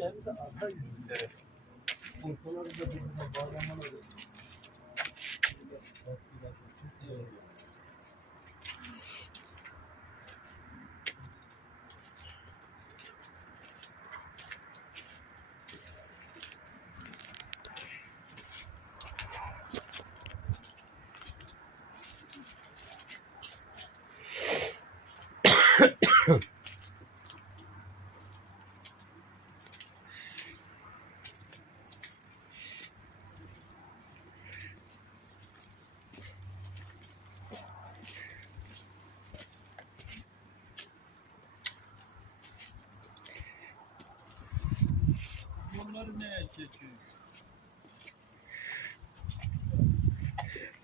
Hem de arka. Evet. Ortaları da birbirine bağlamaları.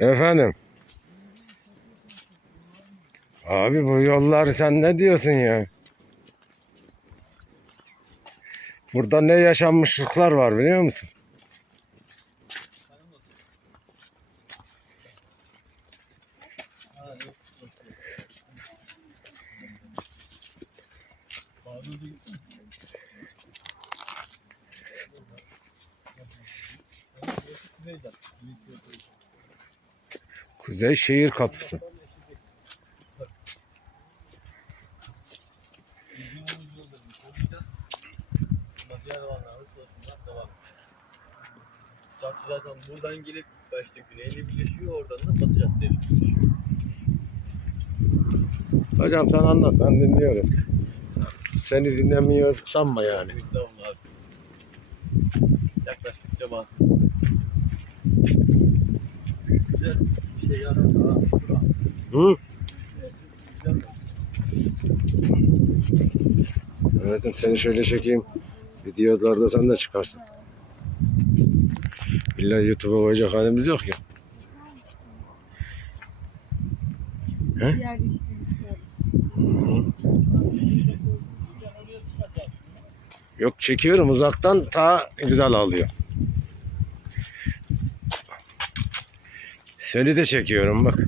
Efendim. Abi bu yollar sen ne diyorsun ya? Burada ne yaşanmışlıklar var biliyor musun? Ha, yok, yok, yok. Bağırdı gitti mi? Neydi? Kuzey Şehir Kapısı. Çarşı zaten buradan gelip başta güneyle birleşiyor oradan da batı caddeyle birleşiyor. Hocam sen anlat ben dinliyorum. Seni dinlemiyor sanma yani. Estağfurullah abi. Yaklaştıkça bak. Güzel. Hı? Evet seni şöyle çekeyim. Videolarda sen de çıkarsın. İlla YouTube'a koyacak halimiz yok ya. He? Yok çekiyorum uzaktan ta güzel alıyor. Seni de çekiyorum bak.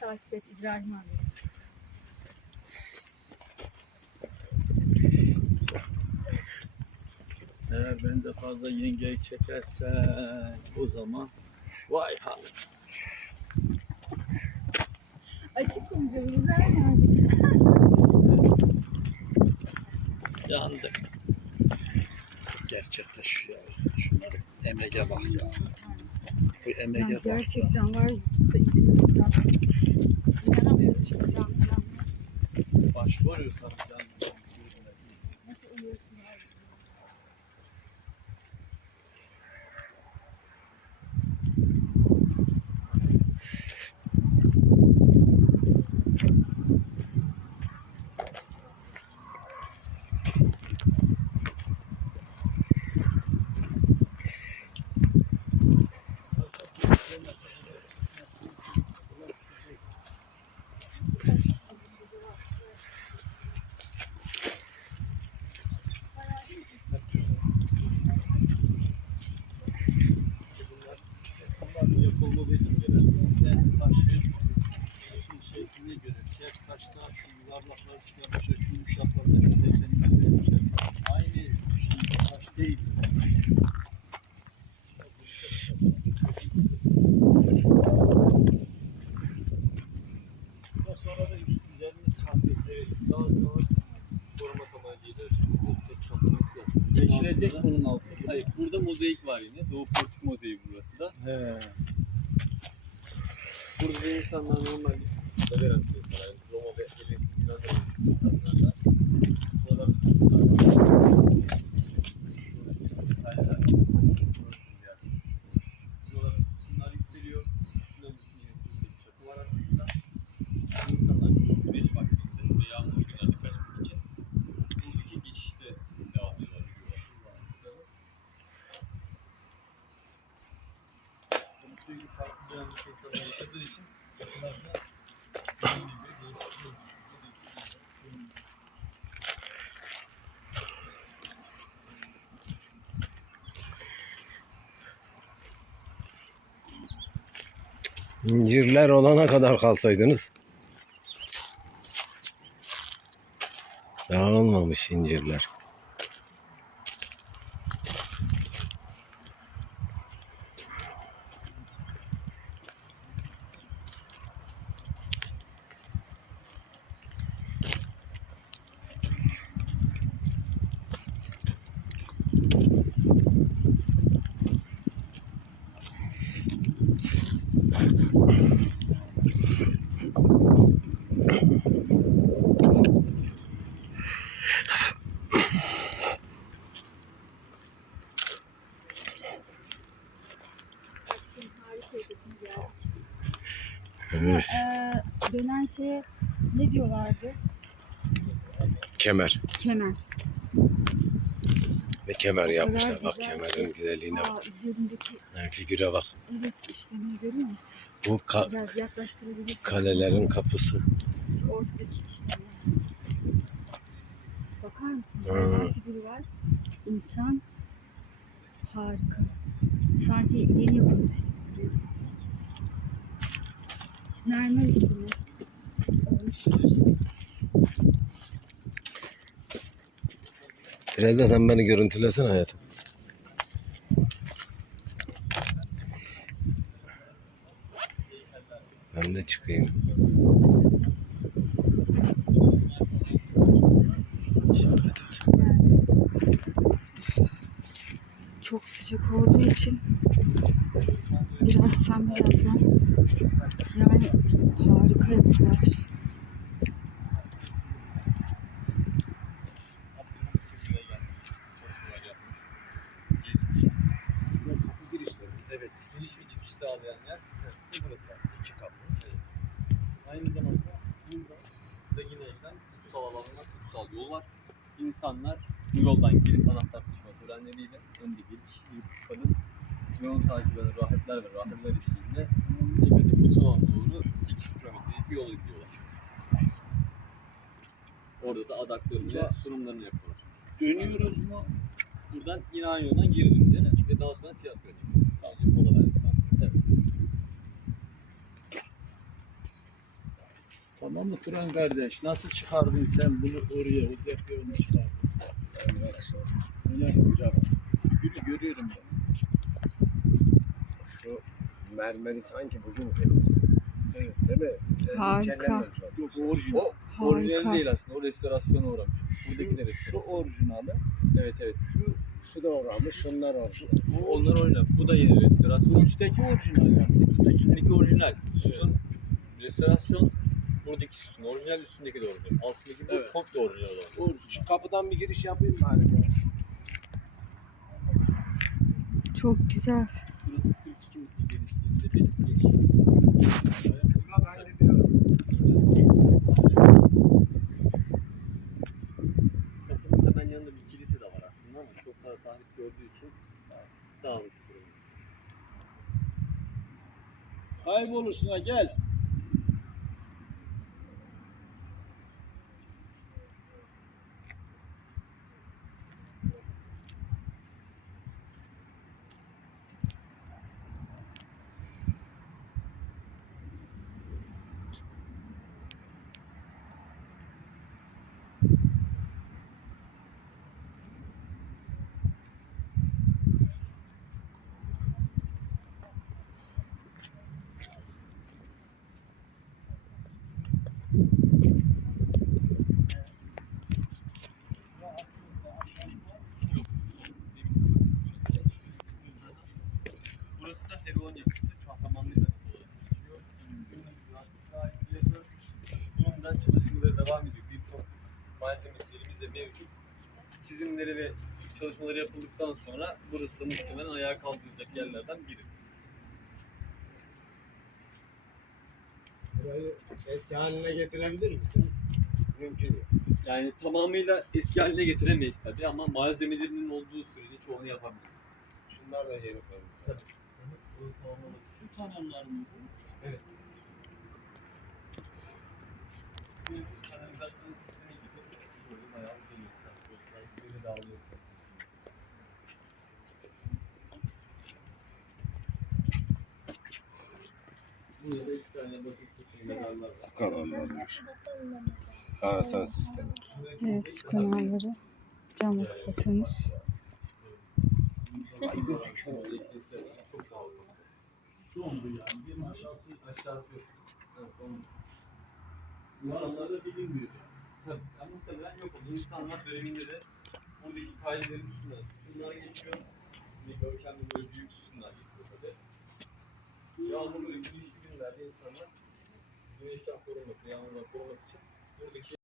Takip et İbrahim abi. Eğer ben de fazla yengeyi çekersen o zaman vay halim. Açık konuşalım İbrahim abi. Yandık. Gerçekten şu ya. Şunları emeğe bak ya. Bu emeğe Yani ya. gerçekten var. İnanamıyorum çıkacağım. Baş He. Burada insanlar normal tolerant insanlar. Yani Roma ve Elesi İncirler olana kadar kalsaydınız. Dağılmamış incirler. Aşkım harikaydınız ya. Evet. Ee, dönen şeye ne diyorlardı? Kemer. Kemer. Ne kemer yapmışlar. Bak güzel kemerin güzelliğine bak. Üzerindeki Yani figüre bak. evet işlemeyi görüyor musun? Bu ka- kalelerin kapısı. Şu ortadaki işleme. Bakar mısın? Hayvan figürü var. İnsan harika. Sanki yeni yapılmış. Mermer gibi Biraz da sen beni görüntülesene hayatım. Ben de çıkayım. Çok sıcak olduğu için biraz sen biraz yani harika yapılar. Kapı girişlerimiz evet. Giriş ve çıkış sağlayan yer. Evet. Burası. İki kapı. Evet. Aynı zamanda burada da yine giden kutsal alanlar, kutsal yol var. İnsanlar bu yoldan girip anahtar taşıma törenleriyle önde giriş, girip çıkanın yolunu takip eden rahipler ve rahipler eşliğinde Ekate kutsal doğru 8 kilometrelik bir yola gidiyorlar. Orada da adaklarıyla sunumlarını yapıyorlar. Dönüyoruz mu? Buradan yine aynı yoldan geri döndü ve daha sonra tiyatroya. Daha önce mola verdikten sonra. Evet. Tamam mı Turan kardeş? Nasıl çıkardın sen bunu oraya, o depoya onu çıkardın? Öyle güzel. Yürü görüyorum ben. Şu mermeri sanki bugün görüyoruz. Evet. Değil mi? Harika. Yok o orijinal. O Harika. değil aslında. O restorasyona uğramış. Buradaki de Şu, şu orijinali. Evet evet. Şu Şu da uğramış, şunlar uğramış. Bu onlar orijinal. Bu da yeni restorasyon. üstteki orijinal yani. Üstündeki orijinal. Sütun restorasyon. Buradaki sütun orijinal, üstündeki de orijinal. Altındaki bu Evet. komple orijinal olan. Orijinal. Şu kapıdan bir giriş yapayım bari. Çok güzel. Burası 42 metre genişliğinde bir geçiş. Ben gidiyorum. Kapının hemen yanında bir kilise de var aslında ama çok fazla tarih gördüğü için dağınık duruyor. Kaybolursun ha gel. Devam ediyor. Birçok malzemesi elimizde mevcut. Çizimleri ve çalışmaları yapıldıktan sonra burası da muhtemelen ayağa kaldırılacak yerlerden biri. Burayı eski haline getirebilir misiniz? Mümkün yok. Yani tamamıyla eski haline getiremeyiz tabii ama malzemelerinin olduğu sürece çoğunu yapabiliriz. Şunlar da yeni koymuş. Su tamamlar mı bu? Bu kanalizasyon sistemi gibi böyle bayağı uzun yollar, böyle dağılıyor. Burada da iki tane basit var. Sık alanlar. Hasan sistemi. Evet su kanalları cam kapatılmış. Çok sağlıklı. Sondu yani. Bir aşağısı aşağısı. Evet. Bu aralarda bilinmiyor. Tabii. Yani muhtemelen yok. İnsanlar döneminde de buradaki kayıtların üstüne sütunlar geçiyor. Ve görkemli böyle büyük sütunlar geçiyor tabii. Yağmurlu güneşli günlerde insanlar güneşten korumak, yağmurdan korumak için buradaki